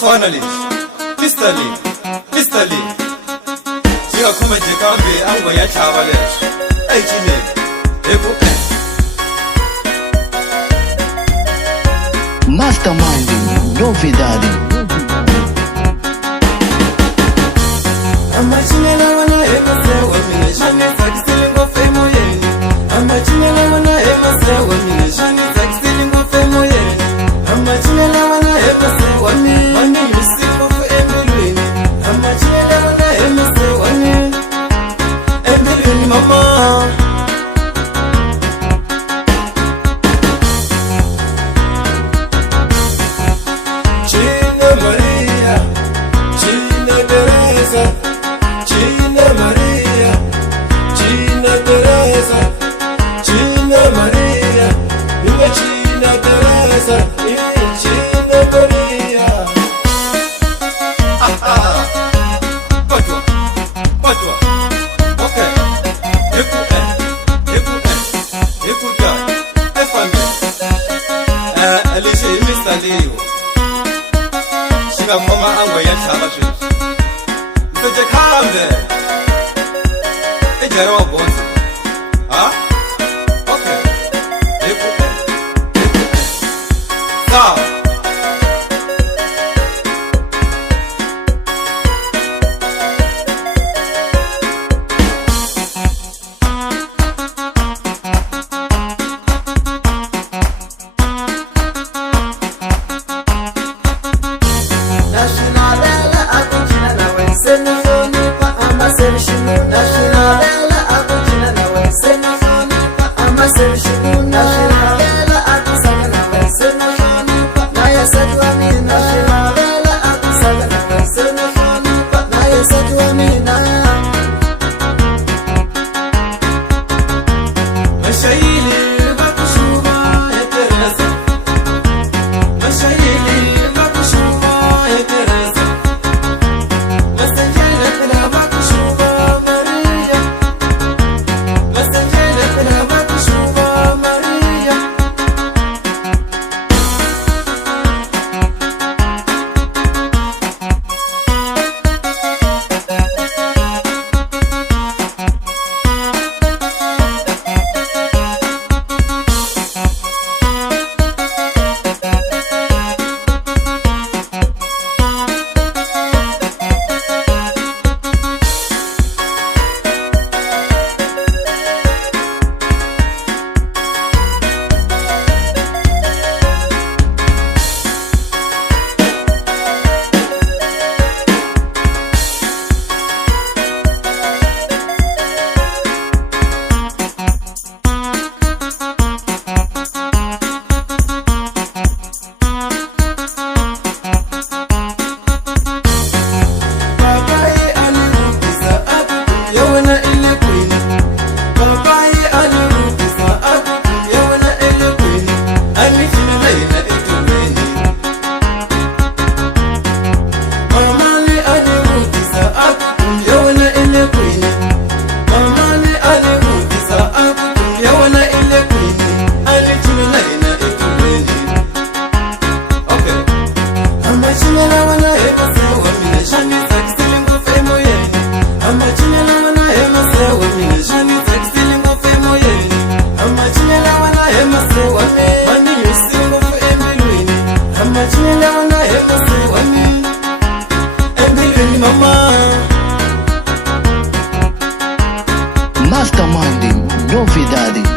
finally, Mr. Lee, Mr. Lee. Siga kuma je kambe ango ya chabale. Aiki ne, eko Mastermind, novidade. Amachinela wana emasewa mine shani takisili ngo femo yeni. Amachinela wana emasewa mine shani takisili ngo femo yeni. Amachinela wana emasewa mine mani yusifu fu embilweni. Amachinela wana emasewa mine embilweni mama. China Maria, China Teresa, China Maria, China Teresa, China Maria, Iwe China Teresa, Iwe China Maria. Patwa, okay. Écoute, famille. Alice, Mr. Leo. Shiga mama ango ya chaba shi. Mtoje kambe. Ejaro bonzi. Ah? Okay. Écoute. Sawa. Mastermind, novidade.